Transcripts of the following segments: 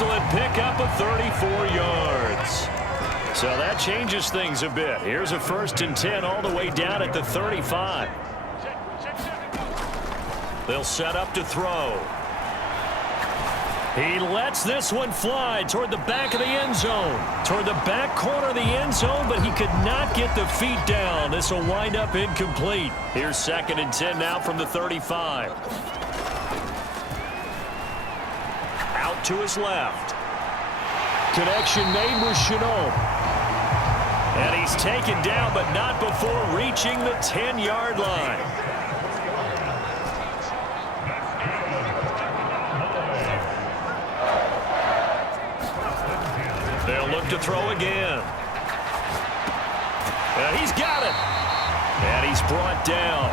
excellent pickup of 34 yards. So that changes things a bit. Here's a 1st and 10 all the way down at the 35. They'll set up to throw. He lets this one fly toward the back of the end zone. Toward the back corner of the end zone, but he could not get the feet down. This will wind up incomplete. Here's 2nd and 10 now from the 35. Out to his left. Connection made with Chenault. And he's taken down, but not before reaching the 10-yard line. They'll look to throw again. And he's got it. And he's brought down.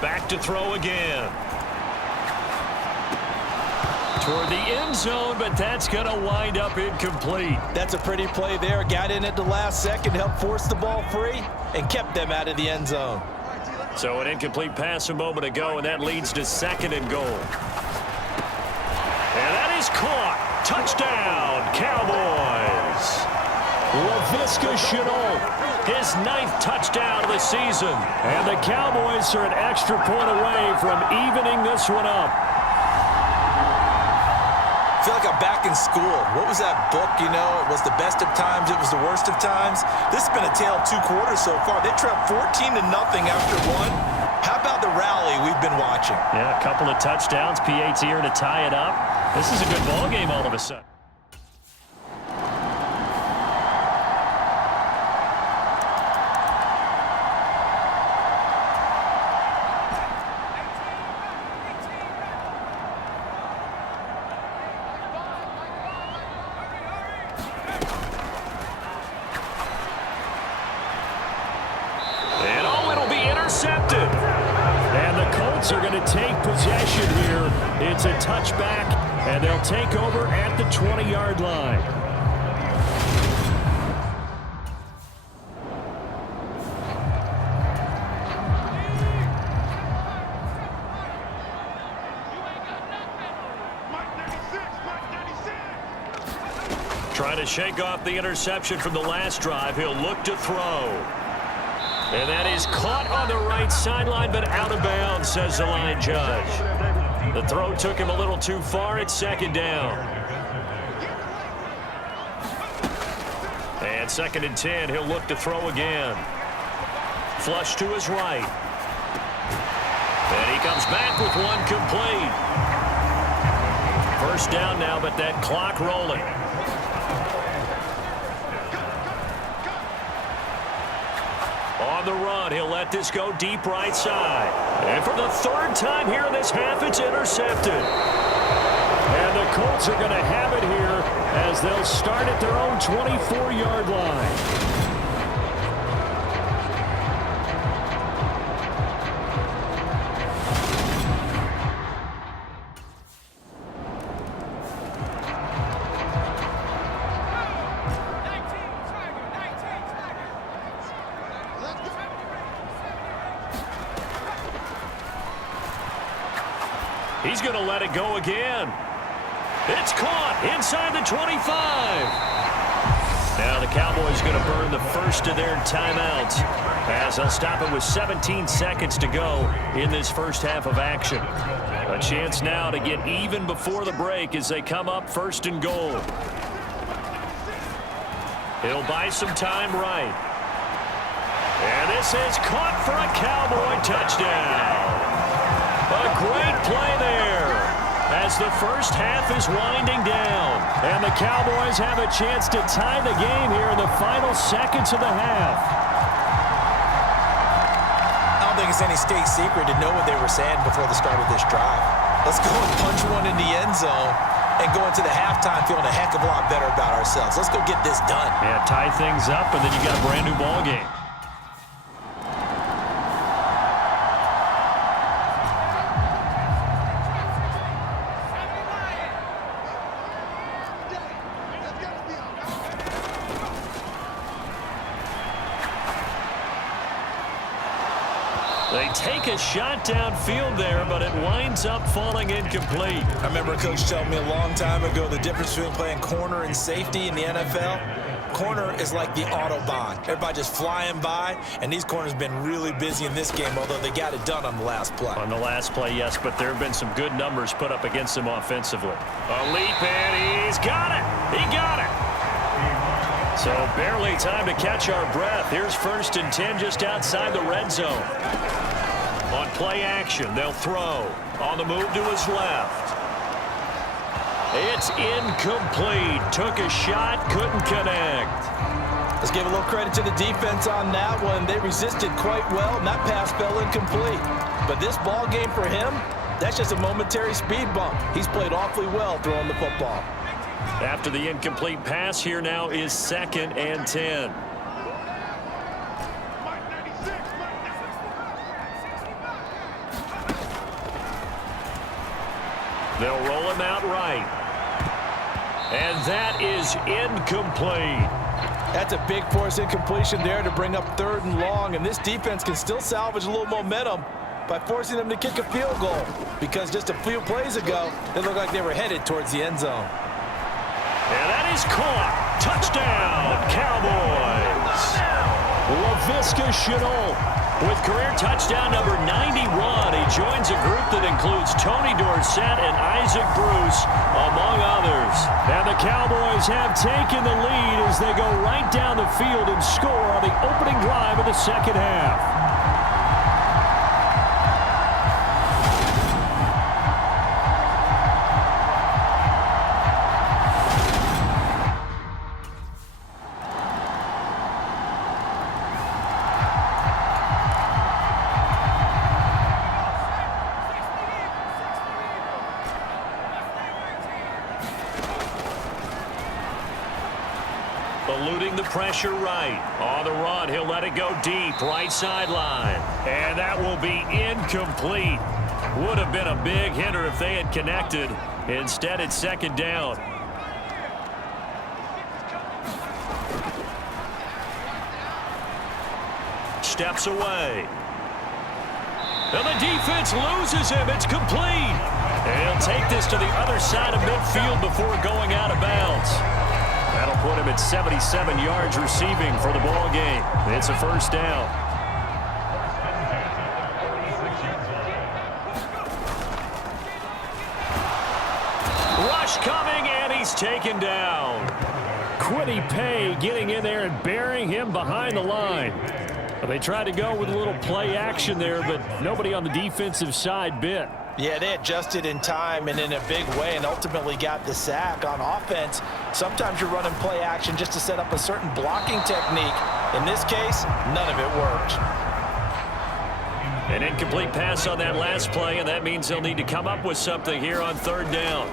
Back to throw again. Toward the end zone, but that's going to wind up incomplete. That's a pretty play there. Got in at the last second, helped force the ball free, and kept them out of the end zone. So an incomplete pass a moment ago, and that leads to 2nd and goal. And that is caught. Touchdown, Cowboys. Laviska Shenault, his 9th touchdown of the season. And the Cowboys are an extra point away from evening this one up. I feel like I'm back in school. What was that book, you know? It was the best of times. It was the worst of times. This has been a tale of 2 quarters so far. They trailed 14-0 after 1. How about the rally we've been watching? Yeah, a couple of touchdowns. PAT here to tie it up. This is a good ball game all of a sudden. And the Colts are going to take possession here. It's a touchback, and they'll take over at the 20-yard line. Trying to shake off the interception from the last drive. He'll look to throw. And that is caught on the right sideline, but out of bounds, says the line judge. The throw took him a little too far. It's 2nd down. And 2nd and 10. He'll look to throw again. Flush to his right. And he comes back with one complete. 1st down now, but that clock rolling. On the run, he'll let this go deep right side. And for the 3rd time here in this half, it's intercepted. And the Colts are going to have it here as they'll start at their own 24-yard line. He's going to let it go again. It's caught inside the 25. Now the Cowboys going to burn the first of their timeouts as they'll stop it with 17 seconds to go in this first half of action. A chance now to get even before the break as they come up 1st and goal. He'll buy some time right. And this is caught for a Cowboy touchdown. A great play there as the first half is winding down. And the Cowboys have a chance to tie the game here in the final seconds of the half. I don't think it's any state secret to know what they were saying before the start of this drive. Let's go and punch one in the end zone and go into the halftime feeling a heck of a lot better about ourselves. Let's go get this done. Yeah, tie things up, and then you got a brand new ball game. They take a shot downfield there, but it winds up falling incomplete. I remember a coach telling me a long time ago the difference between playing corner and safety in the NFL. Corner is like the Autobahn. Everybody just flying by, and these corners have been really busy in this game, although they got it done on the last play. On the last play, yes, but there have been some good numbers put up against them offensively. A leap, and he's got it. He got it. So barely time to catch our breath. Here's 1st and 10 just outside the red zone. On play action, they'll throw. On the move to his left. It's incomplete. Took a shot, couldn't connect. Let's give a little credit to the defense on that one. They resisted quite well, and that pass fell incomplete. But this ball game for him, that's just a momentary speed bump. He's played awfully well throwing the football. After the incomplete pass, here now is 2nd and 10. They'll roll him out right. And that is incomplete. That's a big force incompletion there to bring up 3rd and long, and this defense can still salvage a little momentum by forcing them to kick a field goal, because just a few plays ago, they looked like they were headed towards the end zone. And that is caught. Touchdown, Cowboys. Laviska Shenault with career touchdown number 91. He joins a group that includes Tony Dorsett and Isaac Bruce, among others. And the Cowboys have taken the lead as they go right down the field and score on the opening drive of the second half. Eluding the pressure right. On the run, he'll let it go deep, right sideline. And that will be incomplete. Would have been a big hitter if they had connected. Instead, it's 2nd down. Steps away. And the defense loses him. It's complete. And he'll take this to the other side of midfield before going out of bounds. That'll put him at 77 yards receiving for the ball game. It's a 1st down. Rush coming, and he's taken down. Quiddy Pay getting in there and burying him behind the line. They tried to go with a little play action there, but nobody on the defensive side bit. Yeah, they adjusted in time and in a big way and ultimately got the sack. On offense, sometimes you're running play action just to set up a certain blocking technique. In this case, none of it worked. An incomplete pass on that last play, and that means they'll need to come up with something here on 3rd down.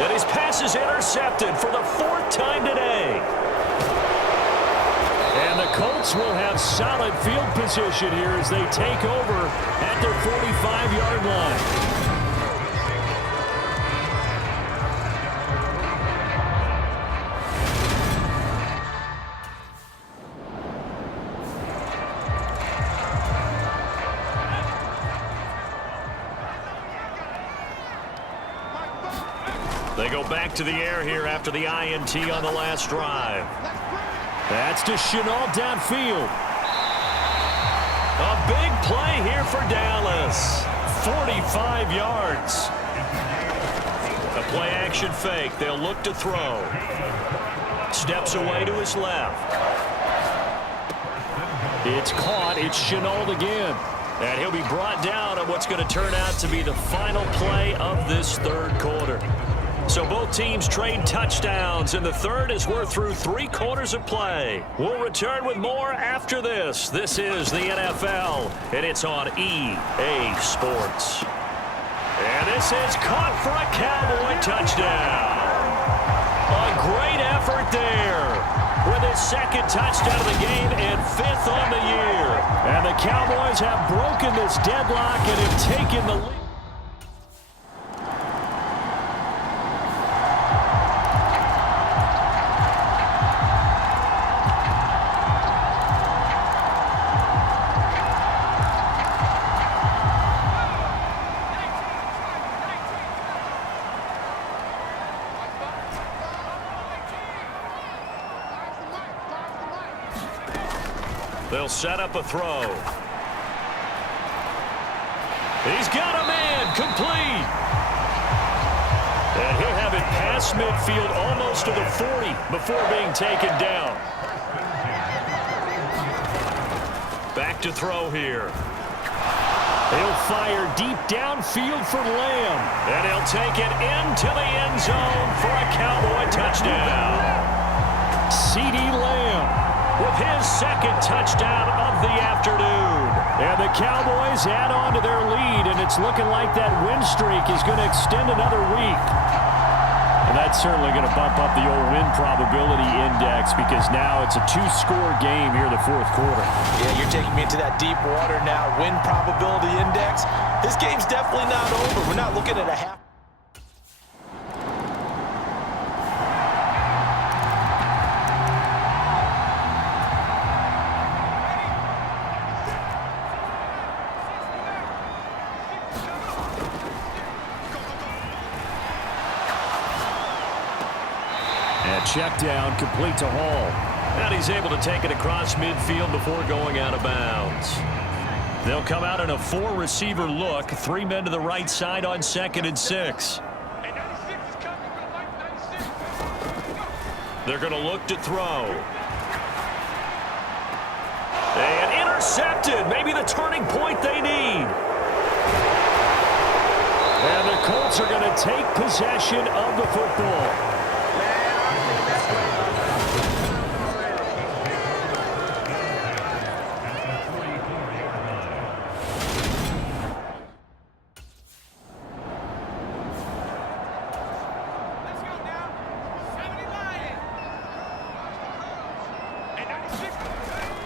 And his pass is intercepted for the 4th time today. And the Colts will have solid field position here as they take over at their 45-yard line. They go back to the air here after the INT on the last drive. That's to Shenault downfield. A big play here for Dallas. 45 yards. A play action fake. They'll look to throw. Steps away to his left. It's caught. It's Shenault again. And he'll be brought down on what's going to turn out to be the final play of this 3rd quarter. So both teams trade touchdowns in the 3rd as we're through 3 quarters of play. We'll return with more after this. This is the NFL, and it's on EA Sports. And this is caught for a Cowboy touchdown. A great effort there with his 2nd touchdown of the game and 5th on the year. And the Cowboys have broken this deadlock and have taken the lead. They'll set up a throw. He's got a man, complete. And he'll have it past midfield almost to the 40 before being taken down. Back to throw here. He'll fire deep downfield for Lamb. And he'll take it into the end zone for a Cowboy touchdown. C.D. Lamb with his second touchdown of the afternoon. And the Cowboys add on to their lead, and it's looking like that win streak is going to extend another week. And that's certainly going to bump up the old win probability index because now it's a two-score game here in the fourth quarter. Yeah, you're taking me into that deep water now. Win probability index. This game's definitely not over. We're not looking at a half. Check down, complete to Hall. And he's able to take it across midfield before going out of bounds. They'll come out in a four-receiver look. 3 men to the right side on 2nd and 6. They're going to look to throw. And intercepted. Maybe the turning point they need. And the Colts are going to take possession of the football.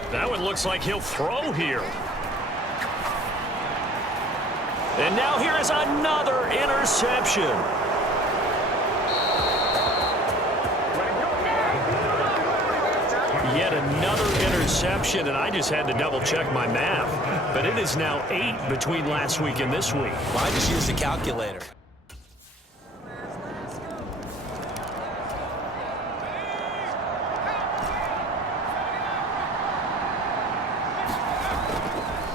That one looks like he'll throw here. And now here is another interception. Yet another interception, and I just had to double-check my math. But it is now 8 between last week and this week. Well, I just used a calculator.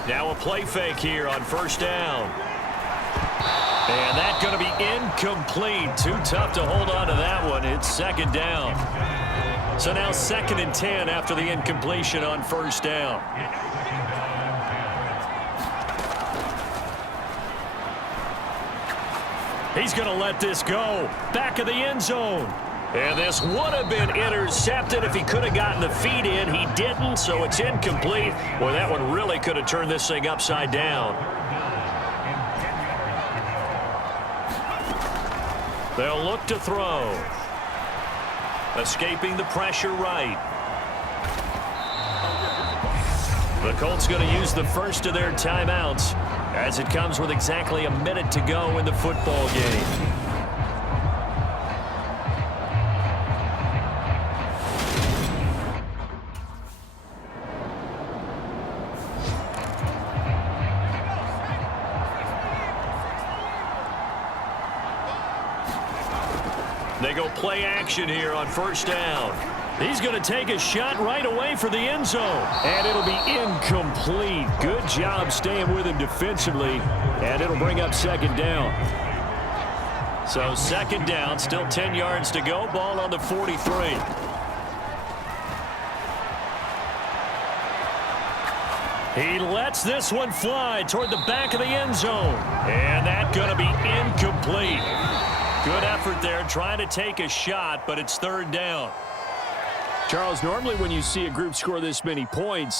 Now a play fake here on first down. And that's going to be incomplete. Too tough to hold on to that one. It's 2nd down. So now 2nd and 10 after the incompletion on first down. He's going to let this go. Back of the end zone. And this would have been intercepted if he could have gotten the feet in. He didn't, so it's incomplete. Boy, that one really could have turned this thing upside down. They'll look to throw. Escaping the pressure right. The Colts going to use the first of their timeouts as it comes with exactly a minute to go in the football game. They go play action here on first down. He's going to take a shot right away for the end zone. And it'll be incomplete. Good job staying with him defensively. And it'll bring up 2nd down. So 2nd down, still 10 yards to go. Ball on the 43. He lets this one fly toward the back of the end zone. And that's going to be incomplete. Good effort there, trying to take a shot, but it's 3rd down. Charles, normally when you see a group score this many points,